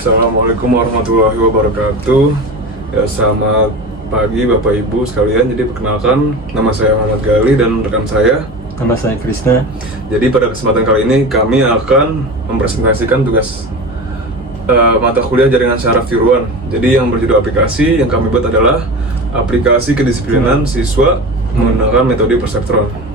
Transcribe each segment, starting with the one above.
Assalamualaikum warahmatullahi wabarakatuh. Ya, selamat pagi Bapak Ibu sekalian. Jadi perkenalkan, nama saya Muhammad Gali dan rekan saya. Nama saya Krisna. Jadi pada kesempatan kali ini kami akan mempresentasikan tugas mata kuliah jaringan syaraf Tier 1. Jadi yang berjudul aplikasi yang kami buat adalah aplikasi kedisiplinan siswa menggunakan metode perseptron.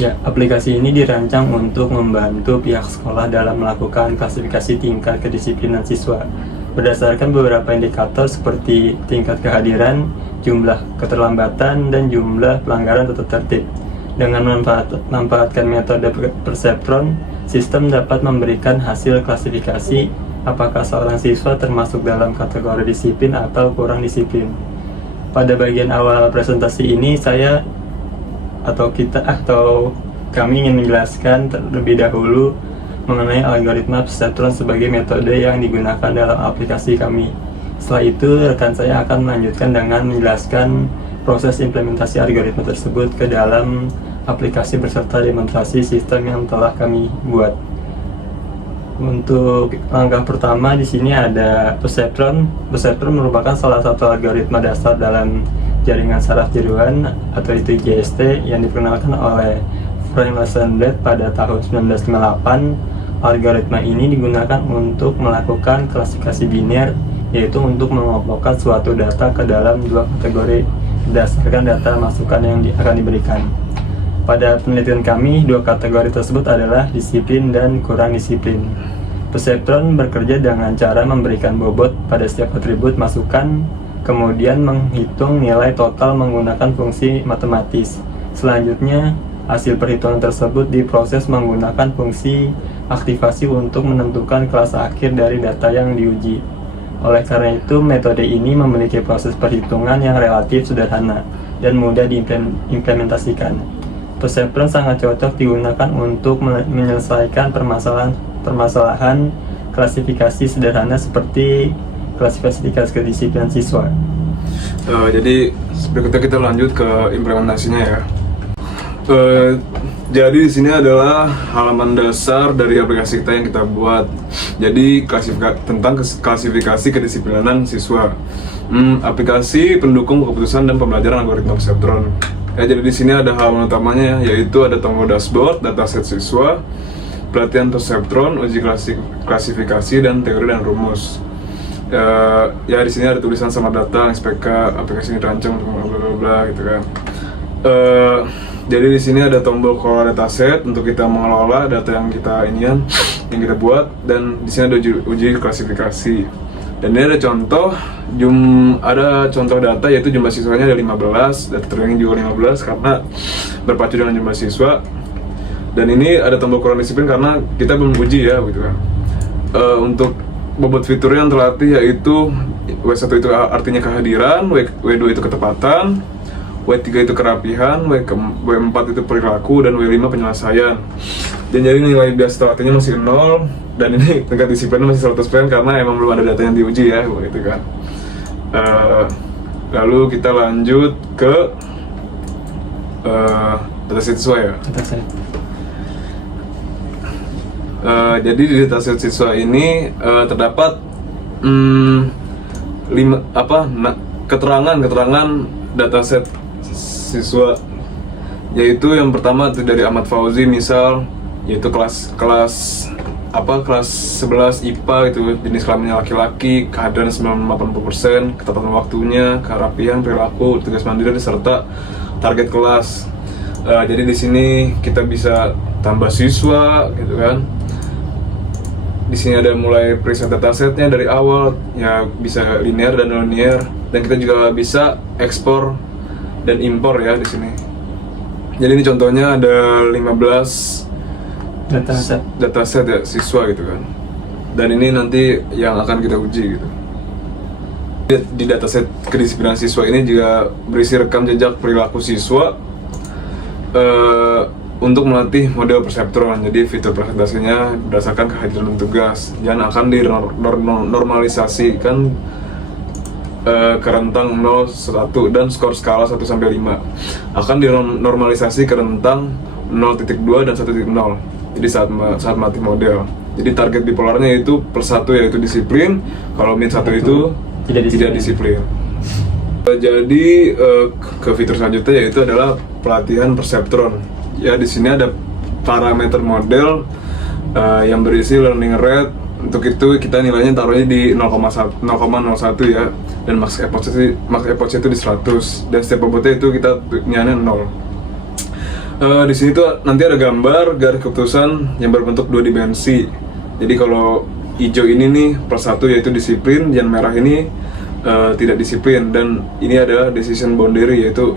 Ya, aplikasi ini dirancang untuk membantu pihak sekolah dalam melakukan klasifikasi tingkat kedisiplinan siswa berdasarkan beberapa indikator seperti tingkat kehadiran, jumlah keterlambatan, dan jumlah pelanggaran tata tertib. Dengan memanfaatkan metode perseptron, sistem dapat memberikan hasil klasifikasi apakah seorang siswa termasuk dalam kategori disiplin atau kurang disiplin. Pada bagian awal presentasi ini kami ingin menjelaskan terlebih dahulu mengenai algoritma perseptron sebagai metode yang digunakan dalam aplikasi kami. Setelah itu, rekan saya akan melanjutkan dengan menjelaskan proses implementasi algoritma tersebut ke dalam aplikasi beserta demonstrasi sistem yang telah kami buat. Untuk langkah pertama di sini ada perseptron. Perseptron merupakan salah satu algoritma dasar dalam jaringan saraf tiruan atau itu JST yang diperkenalkan oleh Frank Lazendet pada tahun 1998. Algoritma ini digunakan untuk melakukan klasifikasi biner, yaitu untuk mengelompokkan suatu data ke dalam dua kategori berdasarkan data masukan yang akan diberikan. Pada penelitian kami, dua kategori tersebut adalah disiplin dan kurang disiplin. Perseptron bekerja dengan cara memberikan bobot pada setiap atribut masukan, kemudian menghitung nilai total menggunakan fungsi matematis. Selanjutnya, hasil perhitungan tersebut diproses menggunakan fungsi aktivasi untuk menentukan kelas akhir dari data yang diuji. Oleh karena itu, metode ini memiliki proses perhitungan yang relatif sederhana dan mudah diimplementasikan. Perseptron sangat cocok digunakan untuk menyelesaikan permasalahan klasifikasi sederhana seperti klasifikasi tingkat kedisiplinan siswa. Jadi berikutnya kita lanjut ke implementasinya ya. Jadi di sini adalah halaman dasar dari aplikasi kita yang kita buat. Jadi tentang klasifikasi kedisiplinan siswa. Aplikasi pendukung keputusan dan pembelajaran algoritma perseptron. Jadi di sini ada halaman utamanya, yaitu ada tombol dashboard, dataset siswa, pelatihan perseptron, uji klasifikasi dan teori dan rumus. Ya di sini ada tulisan sama data, SPK, aplikasi ini dirancang untuk bla bla bla gitu kan. Jadi di sini ada tombol kelola dataset untuk kita mengelola data yang kita buat, dan di sini ada uji klasifikasi. Dan ini ada contoh data, yaitu jumlah siswanya ada 15, data training juga 15 karena berpacu dengan jumlah siswa. Dan ini ada tombol kurang disiplin karena kita belum uji ya gitu kan. Untuk bobot fitur yang terlatih yaitu W1 itu artinya kehadiran, W2 itu ketepatan, W3 itu kerapihan, W4 itu perilaku, dan W5 penyelesaian. Dan jadi nilai biasa terlatihnya masih 0, dan ini tingkat disiplinnya masih 100% karena emang belum ada data yang diuji ya gitu kan. Lalu kita lanjut ke dataset siswa ya. Jadi di dataset siswa ini terdapat keterangan dataset siswa, yaitu yang pertama itu dari Ahmad Fauzi misal, yaitu kelas 11 IPA itu, jenis kelaminnya laki-laki, kehadiran 80%, ketepatan waktunya, kerapihan, perilaku, tugas mandiri, serta target kelas. Jadi di sini kita bisa tambah siswa gitu kan. Di sini ada mulai preset datasetnya dari awal, ya bisa linear dan non-linear, dan kita juga bisa ekspor dan impor ya di sini. Jadi ini contohnya ada 15 dataset ya siswa gitu kan. Dan ini nanti yang akan kita uji gitu. Di dataset kedisiplinan siswa ini juga berisi rekam jejak perilaku siswa untuk melatih model perseptron. Jadi fitur presentasinya berdasarkan kehadiran dan tugas, dan akan dinormalisasikan ke rentang 0, 1 dan skor skala 1 sampai 5 akan dinormalisasi ke rentang 0.2 dan 1.0. Jadi saat melatih model. Jadi target bipolarnya itu +1 yaitu disiplin, kalau -1 itu tidak disiplin. Jadi ke fitur selanjutnya yaitu adalah pelatihan perseptron. Ya, di sini ada parameter model yang berisi learning rate. Untuk itu kita nilainya taruhnya di 0,01 ya, dan max epoch itu di 100, dan setiap bobotnya itu kita nilainya 0. Di sini tuh nanti ada gambar garis keputusan yang berbentuk 2 dimensi. Jadi kalau hijau ini nih +1 yaitu disiplin, yang merah ini tidak disiplin, dan ini adalah decision boundary yaitu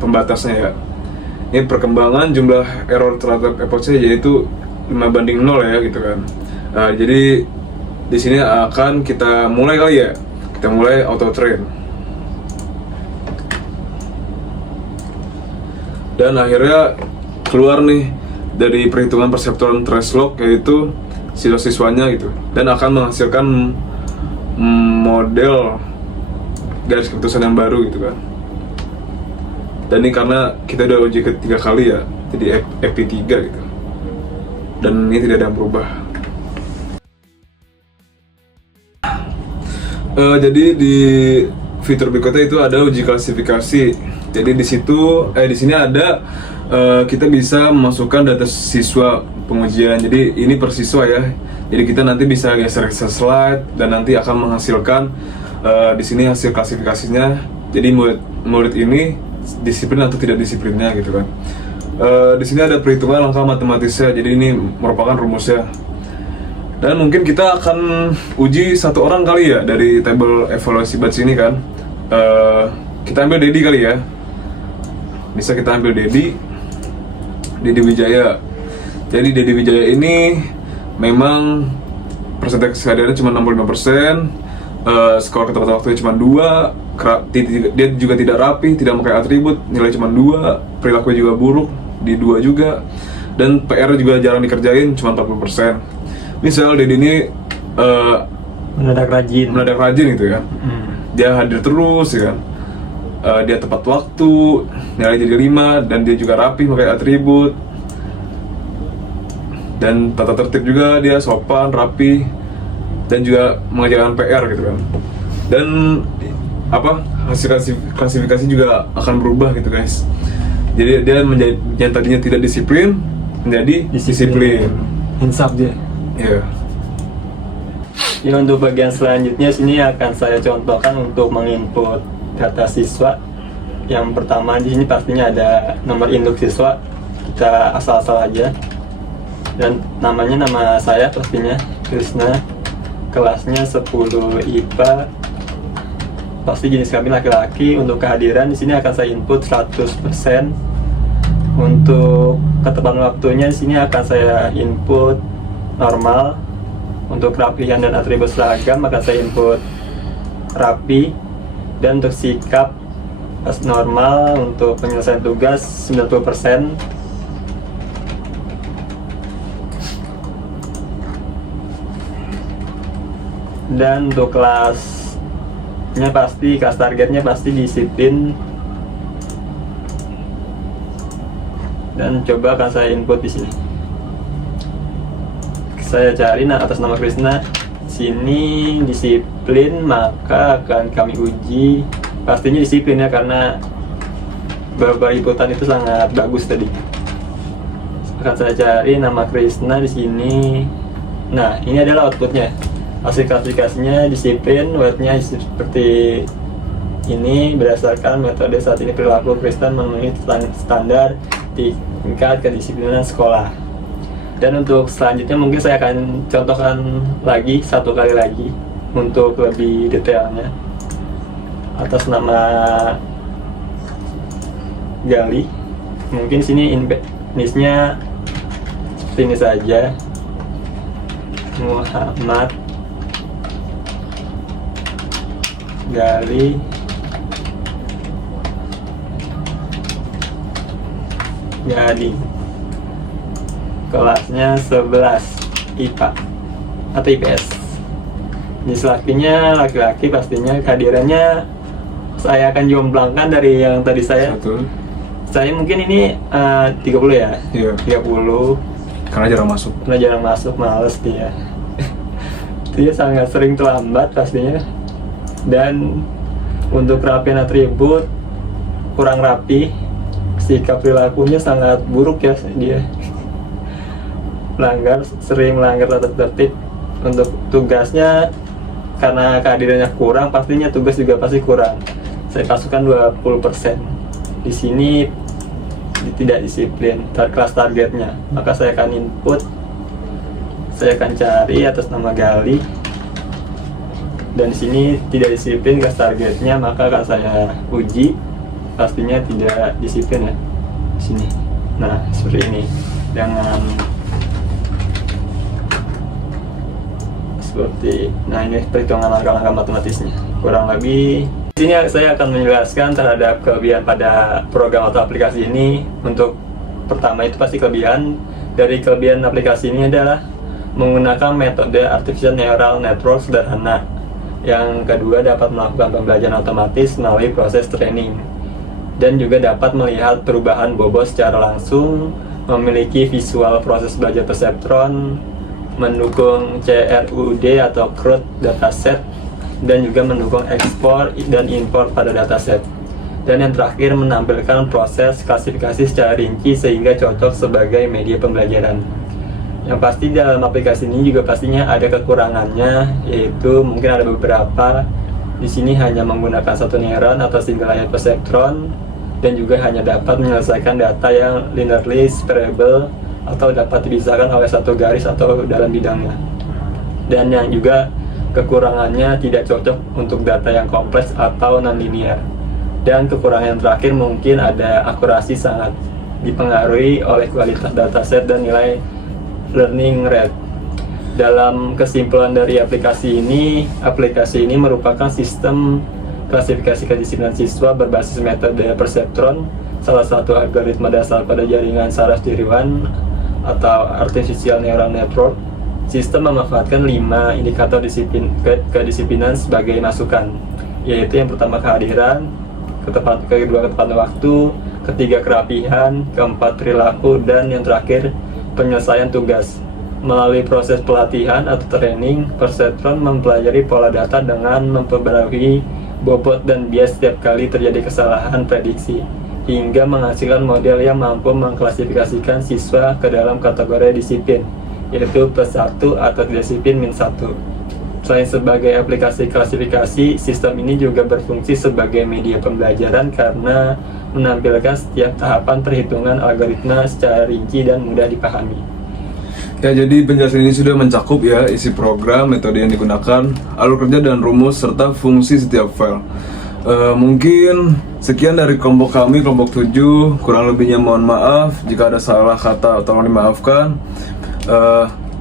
pembatasnya ya. Ini perkembangan jumlah error terhadap epochnya yaitu 5:0 ya gitu kan. Jadi di sini akan kita mulai kali ya. Kita mulai auto train. Dan akhirnya keluar nih dari perhitungan perseptron threshold yaitu siswa-siswanya gitu, dan akan menghasilkan model garis keputusan yang baru gitu kan. Dan ini karena kita udah uji ketiga kali ya, jadi FP3 gitu, dan ini tidak ada yang berubah. Jadi di fitur berikutnya itu ada uji klasifikasi. Jadi di sini ada kita bisa memasukkan data siswa pengujian. Jadi ini per siswa ya. Jadi kita nanti bisa geser slide dan nanti akan menghasilkan di sini hasil klasifikasinya. Jadi murid ini disiplin atau tidak disiplinnya gitu kan. Di sini ada perhitungan langkah matematisnya. Jadi ini merupakan rumusnya. Dan mungkin kita akan uji satu orang kali ya dari tabel evaluasi batch ini kan. Kita ambil Dedi kali ya. Bisa kita ambil Dedi Wijaya. Jadi Dedi Wijaya ini memang persentase kesehariannya cuma 65%, skor ketepatan waktunya cuma 2, dia juga tidak rapi, tidak memakai atribut, nilai cuma 2, perilakunya juga buruk di 2 juga, dan PR juga jarang dikerjain, cuma 40%. Misal Dedi ini mendadak rajin gitu ya. Dia hadir terus ya kan. Dia tepat waktu, nilai jadi 5, dan dia juga rapi pakai atribut, dan tata tertib juga, dia sopan, rapi, dan juga mengerjakan PR gitu kan. Dan hasil klasifikasi juga akan berubah gitu guys. Jadi dia yang tadinya tidak disiplin menjadi disiplin. Insaf dia. Iya. Ya, untuk bagian selanjutnya sini akan saya contohkan untuk menginput data siswa. Yang pertama di sini pastinya ada nomor induk siswa, kita asal-asal aja, dan namanya nama saya pastinya Krisna, kelasnya 10 IPA, pasti jenis kelamin laki-laki. Untuk kehadiran di sini akan saya input 100%. Untuk ketepatan waktunya di sini akan saya input normal. Untuk kerapihan dan atribut seragam akan saya input rapi, dan untuk sikap normal. Untuk penyelesaian tugas 90%. Dan untuk kelasnya kelas targetnya pasti disiplin, dan coba akan saya input di sini. Saya cari atas nama Krisna, sini disiplin, maka akan kami uji. Pastinya disiplin ya, karena beberapa inputan itu sangat bagus tadi. Akan saya cari nama Krisna di sini. Nah, ini adalah outputnya. Hasil klasifikasinya disiplin, weight-nya seperti ini berdasarkan metode saat ini perilaku Krisna memenuhi standar tingkat kedisiplinan sekolah. Dan untuk selanjutnya mungkin saya akan contohkan lagi satu kali lagi untuk lebih detailnya. Atas nama Gali, mungkin sini inputnya seperti ini saja, Muhammad Gali Gading, kelasnya 11 IPA atau IPS. Jenis lakinya laki-laki, pastinya kehadirannya saya akan jomblangkan dari yang tadi saya. Betul. Saya mungkin ini 30 ya. Iya. 30. Karena jarang masuk. Karena jarang masuk, males dia. Dia sangat sering terlambat pastinya. Dan untuk kerapian atribut kurang rapi, sikap perilakunya sangat buruk ya dia. Sering melanggar tata tertib. Untuk tugasnya, karena kehadirannya kurang, pastinya tugas juga pasti kurang. Saya pasukan 20%. Di sini tidak disiplin kelas targetnya, maka saya akan input, saya akan cari atas nama Gali, dan di sini tidak disiplin kelas targetnya, maka akan saya uji, pastinya tidak disiplin ya di sini. Nah seperti ini, dengan seperti, nah ini perhitungan langkah-langkah matematisnya kurang lebih. Di sini saya akan menjelaskan terhadap kelebihan pada program atau aplikasi ini. Untuk pertama itu pasti kelebihan. Dari kelebihan aplikasi ini adalah menggunakan metode artificial neural network sederhana. Yang kedua, dapat melakukan pembelajaran otomatis melalui proses training. Dan juga dapat melihat perubahan bobot secara langsung, memiliki visual proses belajar perseptron, mendukung CRUD atau CRUD dataset, dan juga mendukung ekspor dan impor pada dataset. Dan yang terakhir, menampilkan proses klasifikasi secara rinci sehingga cocok sebagai media pembelajaran. Yang pasti dalam aplikasi ini juga pastinya ada kekurangannya, yaitu mungkin ada beberapa. Di sini hanya menggunakan satu neuron atau single layer perceptron, dan juga hanya dapat menyelesaikan data yang linearly separable atau dapat dipisahkan oleh satu garis atau dalam bidangnya. Dan yang juga kekurangannya tidak cocok untuk data yang kompleks atau non-linear. Dan kekurangan yang terakhir mungkin ada akurasi sangat dipengaruhi oleh kualitas dataset dan nilai learning rate. Dalam kesimpulan dari aplikasi ini merupakan sistem klasifikasi kedisiplinan siswa berbasis metode perceptron, salah satu algoritma dasar pada jaringan saraf tiruan atau artificial neural network. Sistem memanfaatkan 5 indikator kedisiplinan sebagai masukan, yaitu yang pertama kehadiran, kedua ketepatan waktu, ketiga kerapihan, keempat perilaku, dan yang terakhir penyelesaian tugas. Melalui proses pelatihan atau training, perceptron mempelajari pola data dengan memperbarui bobot dan bias setiap kali terjadi kesalahan prediksi, hingga menghasilkan model yang mampu mengklasifikasikan siswa ke dalam kategori disiplin, yaitu +1 atau disiplin -1. Selain sebagai aplikasi klasifikasi, sistem ini juga berfungsi sebagai media pembelajaran karena menampilkan setiap tahapan perhitungan algoritma secara rinci dan mudah dipahami. Ya, jadi penjelasan ini sudah mencakup ya isi program, metode yang digunakan, alur kerja dan rumus, serta fungsi setiap file. Mungkin sekian dari kelompok kami, kelompok 7. Kurang lebihnya mohon maaf. Jika ada salah kata, tolong dimaafkan.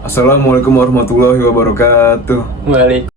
Assalamualaikum warahmatullahi wabarakatuh. Waalaikumsalam.